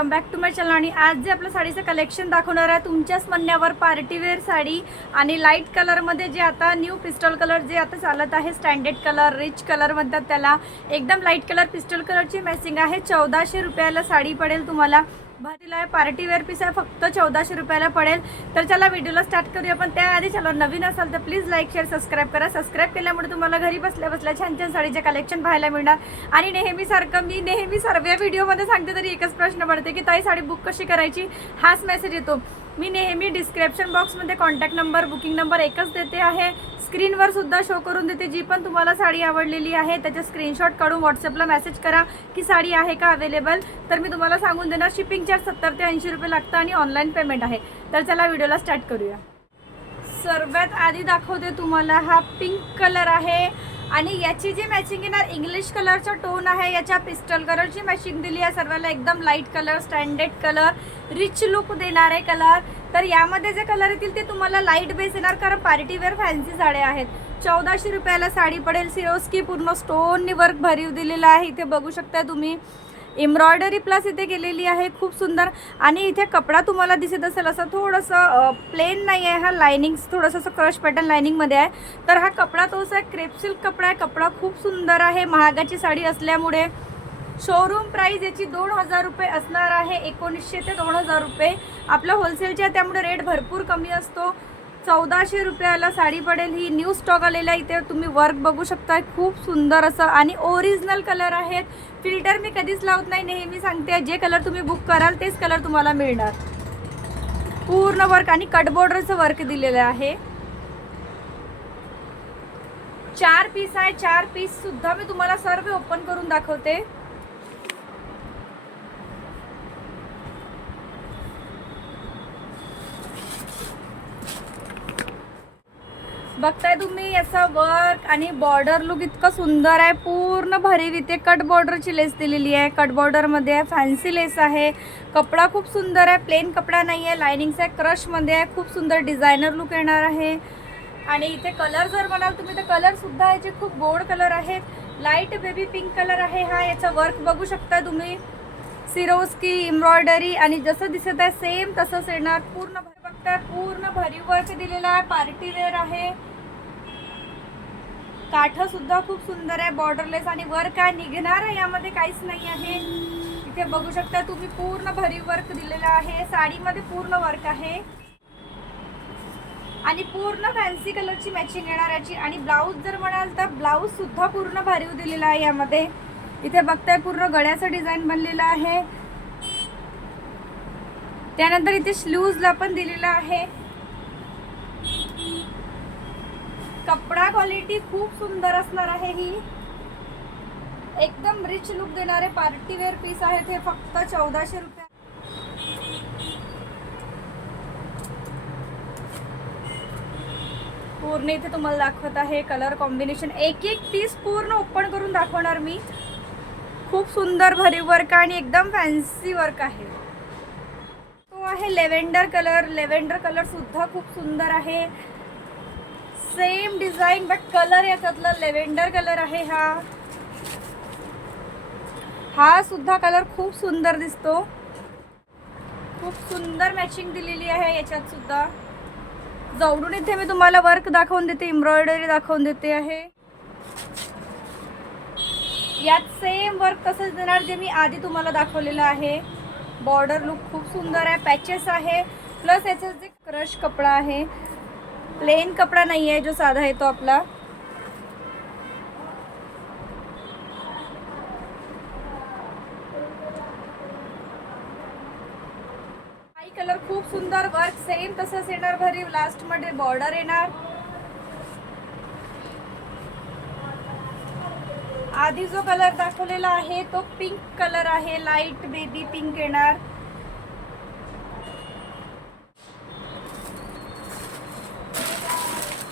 Welcome back to my channel आणि आज जे आपलं साडीचं कलेक्शन दाखवणार आहे तुमच्याच म्हणण्यावर पार्टीवेअर साडी आणि लाइट कलरमध्ये जे आता न्यू पिस्टल कलर जे आता चालत आहे स्टँडर्ड कलर रिच कलर म्हणतात त्याला एकदम लाइट कलर पिस्टल कलरची मॅचिंग आहे. चौदाशे रुपयाला साडी पडेल तुम्हाला. भारीला आहे. पार्टीवेअर पीस आहे. फक्त चौदाशे रुपयाला पडेल. तर चला व्हिडिओला स्टार्ट करूया. पण त्याआधी चला नवीन असाल तर प्लीज लाईक शेअर सबस्क्राईब करा. सबस्क्राईब केल्यामुळे तुम्हाला घरी बसल्या बसल्या छान छान साडीचे कलेक्शन पाहायला मिळणार. आणि नेहमीसारखं मी नेहमी सर्व व्हिडिओमध्ये सांगते तरी एकच प्रश्न पडते की ताई साडी बुक कशी करायची? हाच मेसेज येतो. मी नेहमी डिस्क्रिप्शन बॉक्समध्ये कॉन्टॅक्ट नंबर बुकिंग नंबर एकच देते आहे. स्क्रीनवर सुद्धा शो करून देते. जी पण तुम्हाला साडी आवडलेली आहे त्याच्या स्क्रीनशॉट काढून व्हॉट्सअपला मेसेज करा की साडी आहे का अवेलेबल तर मी तुम्हाला सांगून देणार शिपिंग चार्ज सत्तर ते ऐंशी रुपये लागतं आणि ऑनलाईन पेमेंट आहे. तर चला व्हिडिओला स्टार्ट करूया. सर्वात आधी दाखवते तुम्हाला हा पिंक कलर आहे. आणि याची जी मॅचिंग येणार इंग्लिश कलरचा टोन आहे याच्या पिस्टल कलरची मॅचिंग दिली आहे सर्वांना एकदम light colour standard colour rich look देणारे कलर तर यामध्ये जे कलर येतील ते तुम्हाला लाइट बेस येणार कारण पार्टीवेअर फॅन्सी साड्या आहेत. चौदाशे रुपयाला साडी पडेल सिरोस्की पूर्ण स्टोननी वर्क भरीव दिलेला आहे. इथे बघू शकता तुम्ही. एम्ब्रॉयडरी प्लस इथे केलेली आहे खूप सुंदर. आणि इथे कपडा तुम्हाला दिसत असेल असं थोडंसं प्लेन नाही आहे. हा लायनिंग थोडंसं असं क्रश पॅटर्न लायनिंगमध्ये आहे. तर हा कपडा तोच आहे क्रेप सिल्क कपडा आहे. कपडा खूप सुंदर आहे. महागाची साडी असल्यामुळे शोरूम प्राईज याची दोन हजार रुपये असणार आहे. एकोणीसशे ते दोन हजार रुपये. आपलं होलसेलची आहे त्यामुळे रेट भरपूर कमी असतो. चौदाशे रुपयाला साडी पडेल. ही न्यू स्टॉक आलेला इथे तुम्ही वर्क बघू शकता खूप सुंदर असं आणि ओरिजिनल कलर आहेत. फिल्टर मी कधीच लावत नाही. नेहमी सांगते जे कलर तुम्ही बुक कराल तेच कलर तुम्हाला मिळणार. पूर्ण वर्क आणि कट बॉर्डरचं वर्क दिलेलं आहे. चार पीस आहे. चार पीस सुद्धा मी तुम्हाला सर्व ओपन करून दाखवते. बघताय तुम्ही याचा वर्क आणि बॉर्डर लुक इतकं सुंदर आहे. पूर्ण भरीव इथे कट बॉर्डरची लेस दिलेली आहे. कट बॉर्डरमध्ये आहे फॅन्सी लेस आहे. कपडा खूप सुंदर आहे प्लेन कपडा नाही आहे. लायनिंगचा आहे क्रशमध्ये आहे. खूप सुंदर डिझायनर लुक येणार आहे. आणि इथे कलर जर म्हणाल तुम्ही तर कलरसुद्धा याचे खूप गोड कलर आहेत. लाइट बेबी पिंक कलर आहे हा याचा वर्क बघू शकता तुम्ही. सिरोस्की एम्ब्रॉयडरी आणि जसं दिसत आहे सेम तसंच येणार. पूर्ण भर बघताय पूर्ण भरीव वर्क दिलेला आहे. पार्टी वेअर आहे. काठ सुद्धा खूप सुंदर आहे बॉर्डरलेस आणि वर्क काय निघणार आहे यामध्ये काहीच नाही आहे. इथे बघू शकता तुम्ही पूर्ण भरीव वर्क दिलेला आहे साडीमध्ये पूर्ण वर्क आहे. आणि पूर्ण फॅन्सी कलरची मॅचिंग येणार याची. आणि ब्लाऊज जर म्हणाल तर ब्लाऊज सुद्धा पूर्ण भरीव दिलेला आहे यामध्ये. इथे बघताय पूर्ण गळ्याचं डिझाईन बनलेलं आहे. त्यानंतर इथे श्लूजला पण दिलेला आहे. कपडा क्वालिटी खूप सुंदर असणार आहे ही. एकदम रिच लुक देणारे पार्टीवेअर पीस आहेत हे फक्त चौदाशे रुपये. पूर्ण इथे तुम्हाला दाखवत आहे कलर कॉम्बिनेशन एक एक पीस पूर्ण ओपन करून दाखवणार मी. खूप सुंदर भरीव वर्क आणि एकदम फॅन्सी वर्क आहे. तो आहे लेव्हेंडर कलर लेव्हेंडर कलर सुद्धा खूप सुंदर आहे. सेम डिझाईन बट कलर याच्यातला लेव्हेंडर कलर आहे हा. हा सुद्धा कलर खूप सुंदर दिसतो. खूप सुंदर मॅचिंग दिलेली आहे याच्यात सुद्धा. जवळून इथे मी तुम्हाला वर्क दाखवून देते एम्ब्रॉयडरी दाखवून देते आहे. यात सेम वर्क तसंच देणार जे मी आधी तुम्हाला दाखवलेलं आहे. बॉर्डर लुक खूप सुंदर आहे पॅचेस आहे. प्लस याचं जे क्रश कपडा आहे प्लेन कपडा नाही आहे जो साधा येतो तो आपला. काही कलर खूप सुंदर वर्क सेम तसंच येणार भरीव. लास्टमध्ये बॉर्डर येणार. आधी जो कलर दाखवलेला आहे तो पिंक कलर आहे. लाइट बेबी पिंक येणार.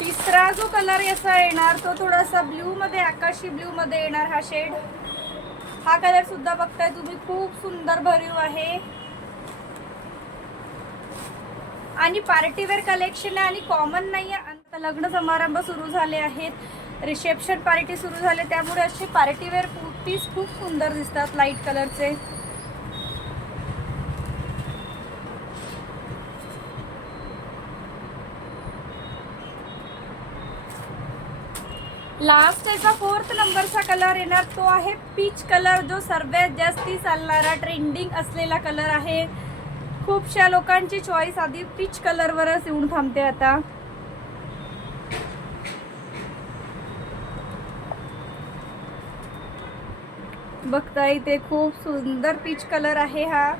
तिसरा जो कलर याचा येणार तो थोडासा ब्ल्यू मध्ये आकाशी ब्ल्यू मध्ये येणार हा शेड हा कलर सुद्धा बघताय तुम्ही खूप सुंदर भरीव आहे. आणि पार्टीवेअर कलेक्शन आहे आणि कॉमन नाही आहे आता लग्न समारंभ सुरू झाले आहेत. रिसेप्शन पार्टी सुरू झाले. त्यामुळे असे पार्टीवेअर पीस खूप सुंदर दिसतात लाइट कलरचे लास्ट याचा फोर्थ नंबरचा कलर येणार तो आहे पीच कलर जो सर्वात जास्ती चालणारा ट्रेंडिंग असलेला कलर आहे. खूपशा लोकांची चॉईस आधी पीच कलरवरच येऊन थांबते आता. बघता इथे खूप सुंदर पीच कलर आहे हा.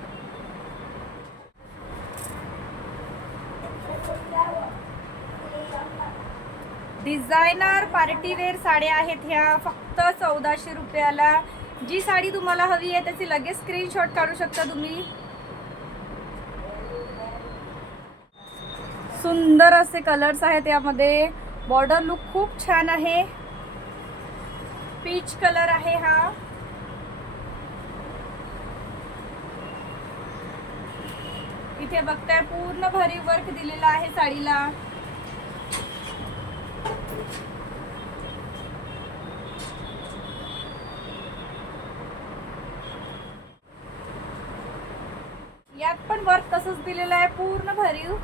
डिझायनर पार्टीवेअर साड्या आहेत ह्या. फक्त चौदाशे रुपयाला. जी साडी तुम्हाला हवी आहे त्याची लगेच स्क्रीनशॉट काढू शकता तुम्ही. सुंदर असे कलर्स आहेत यामध्ये. बॉर्डर लुक खूप छान आहे. पीच कलर आहे हा. इथे बघताय पूर्ण भरीव वर्क दिलेला आहे साडीला यात पण वर्क तसंच दिलेलं आहे पूर्ण भरीव.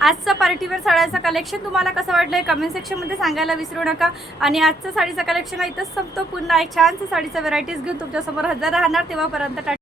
आजचं पार्टीवेअर साड्याचं कलेक्शन तुम्हाला कसं वाटलं कमेंट सेक्शनमध्ये सांगायला विसरू नका. आणि आजचं साडीचं कलेक्शन इथंच संपतो. पुन्हा एक छानसं साडीचं व्हरायटीज घेऊन तुमच्यासमोर हजर राहणार. तेव्हापर्यंत टाटा